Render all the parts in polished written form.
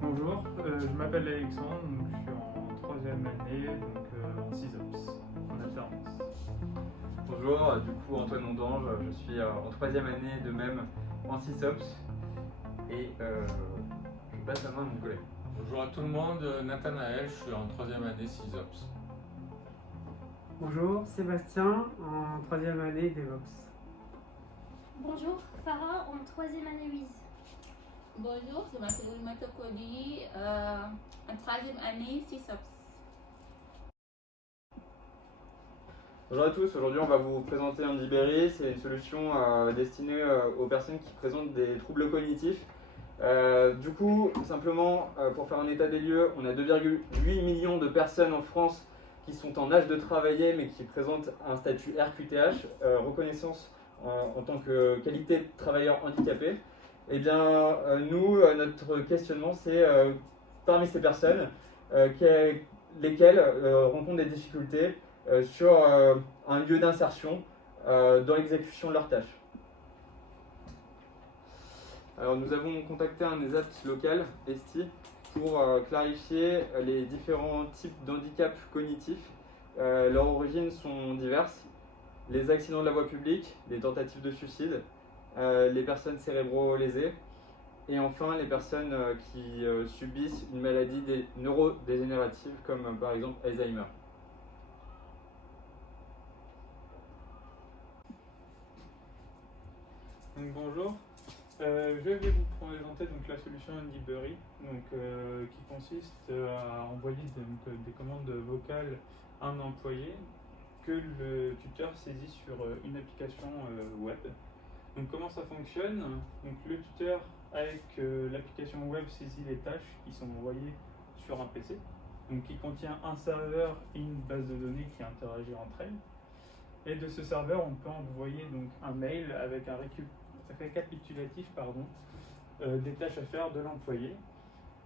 Bonjour, je m'appelle Alexandre, donc je suis en troisième année, en CISOPS, en alternance. Bonjour, du coup Antoine Mondange, je suis en troisième année de même en CISOPS et je passe la main à mon collègue. Bonjour à tout le monde, Nathanaël, je suis en troisième année CISOPS. Bonjour, Sébastien, en troisième année DevOps. Bonjour, Farah, en troisième année WIS. Bonjour, je m'appelle Oulimata Kodi, en troisième année CISOPS. Bonjour à tous, aujourd'hui on va vous présenter Andiberry. C'est une solution destinée aux personnes qui présentent des troubles cognitifs. Du coup, simplement pour faire un état des lieux, on a 2,8 millions de personnes en France qui sont en âge de travailler mais qui présentent un statut RQTH, reconnaissance en tant que qualité de travailleur handicapé. Eh bien, nous, notre questionnement, c'est parmi ces personnes, lesquelles rencontrent des difficultés sur un lieu d'insertion dans l'exécution de leurs tâches. Alors, nous avons contacté un ESAT local, ESTI, pour clarifier les différents types d'handicap cognitifs. Leurs origines sont diverses. Les accidents de la voie publique, les tentatives de suicide, les personnes cérébro-lésées et enfin les personnes qui subissent une maladie neurodégénérative comme par exemple Alzheimer. Donc, bonjour, je vais vous présenter la solution Andiberry, qui consiste à envoyer des commandes vocales à un employé que le tuteur saisit sur une application web. Donc comment ça fonctionne? Donc le tuteur avec l'application web saisit les tâches qui sont envoyées sur un PC, donc qui contient un serveur et une base de données qui interagit entre elles. Et de ce serveur, on peut envoyer donc un mail avec un récapitulatif des tâches à faire de l'employé.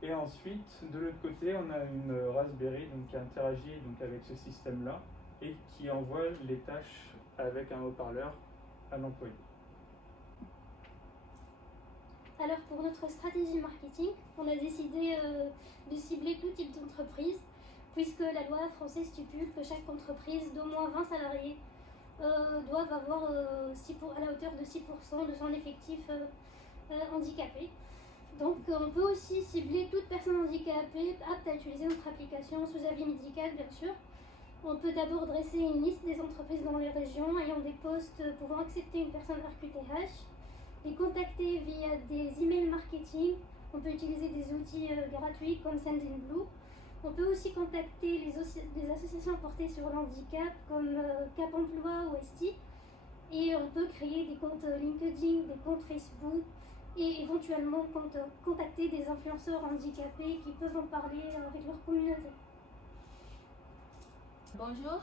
Et ensuite, de l'autre côté, on a une Raspberry qui interagit avec ce système-là et qui envoie les tâches avec un haut-parleur à l'employé. Alors pour notre stratégie marketing, on a décidé de cibler tout type d'entreprise, puisque la loi française stipule que chaque entreprise d'au moins 20 salariés doivent avoir à la hauteur de 6% de son effectif handicapé. Donc on peut aussi cibler toute personne handicapée apte à utiliser notre application sous avis médical, bien sûr. On peut d'abord dresser une liste des entreprises dans les régions ayant des postes pouvant accepter une personne RQTH, les contacter via des emails marketing. On peut utiliser des outils gratuits comme Sendinblue. On peut aussi contacter des associations portées sur l'handicap comme Cap Emploi ou ESTI. Et on peut créer des comptes LinkedIn, des comptes Facebook et éventuellement contacter des influenceurs handicapés qui peuvent en parler avec leur communauté. Bonjour,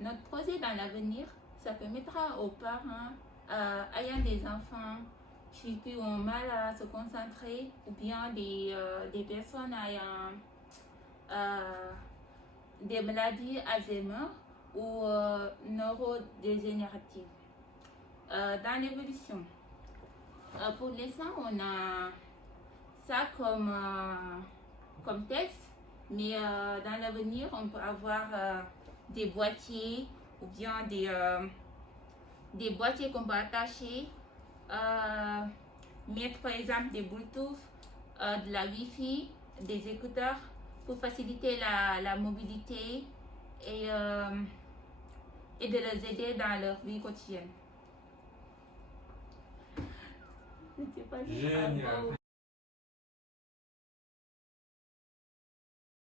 notre projet dans l'avenir, ça permettra aux parents ayant des enfants qui ont mal à se concentrer ou bien des personnes ayant des maladies Alzheimer ou neurodégénératives. Dans l'évolution, pour l'instant, on a ça comme test, mais dans l'avenir, on peut avoir des boîtiers ou bien des boîtiers qu'on peut attacher, mettre par exemple des Bluetooth, de la Wi-Fi, des écouteurs pour faciliter la mobilité et de les aider dans leur vie quotidienne. Génial.